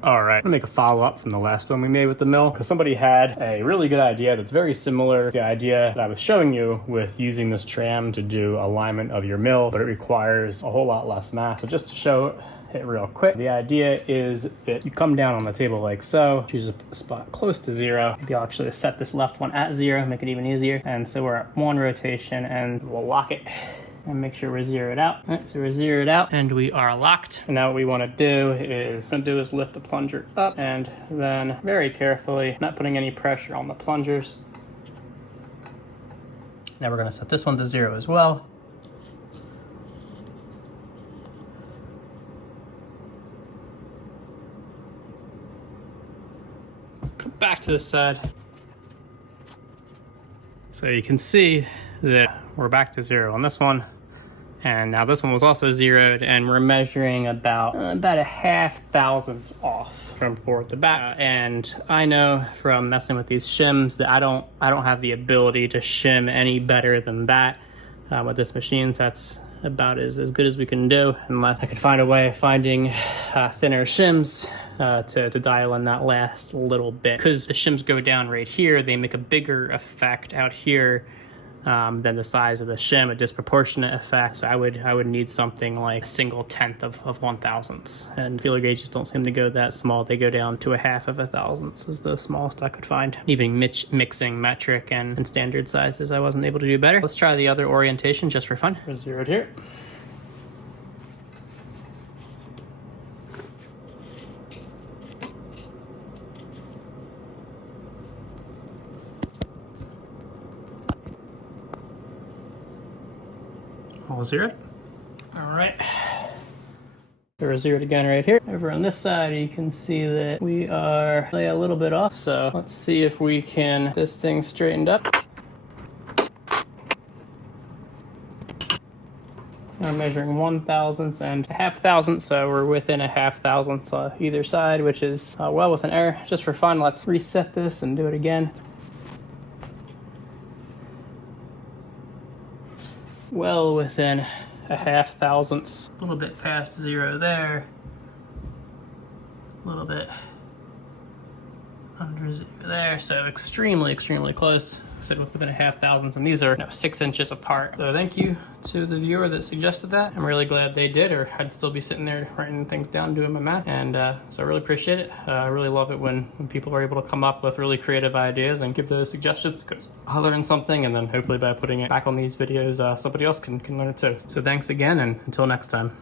All right, I'm gonna make a follow-up from the last one we made with the mill, because somebody had a really good idea that's very similar to the idea that I was showing you with using this tram to do alignment of your mill, but it requires a whole lot less mass. So just to show it real quick, the idea is that you come down on the table like so, choose a spot close to 0. Maybe I'll actually set this left one at 0, make it even easier. And so we're at 1 rotation, and we'll lock it and make sure we're zeroed out. All right, so we're zeroed out and we are locked. And now what we want to do is lift the plunger up and then very carefully, not putting any pressure on the plungers. Now we're going to set this one to 0 as well. Come back to this side. So you can see that we're back to 0 on this one. And now this one was also zeroed, and we're measuring about a half thousandths off from forward to back. And I know from messing with these shims that I don't have the ability to shim any better than that with this machine. So that's about as good as we can do, unless I could find a way of finding thinner shims to dial in that last little bit. Because the shims go down right here, they make a bigger effect out here than the size of the shim, a disproportionate effect. So I would need something like a single tenth of 1,000ths. And feeler gauges don't seem to go that small. They go down to a half of a thousandths is the smallest I could find. Even mixing metric and standard sizes, I wasn't able to do better. Let's try the other orientation just for fun. We're zeroed here. All zeroed. All right. We're zeroed again right here. Over on this side, you can see that we are a little bit off. So let's see if we can get this thing straightened up. I'm measuring 1,000ths and a half thousandths, so we're within a half thousandths either side, which is well within error. Just for fun, let's reset this and do it again. Well within a half thousandths. A little bit past 0 there. A little bit under 0 there. So extremely close. I said within a half thousandths, and these are 6 inches apart. So thank you to the viewer that suggested that. I'm really glad they did, or I'd still be sitting there writing things down, doing my math. And so I really appreciate it. I really love it when people are able to come up with really creative ideas and give those suggestions, because I'll learn something, and then hopefully by putting it back on these videos, somebody else can learn it too. So thanks again, and until next time.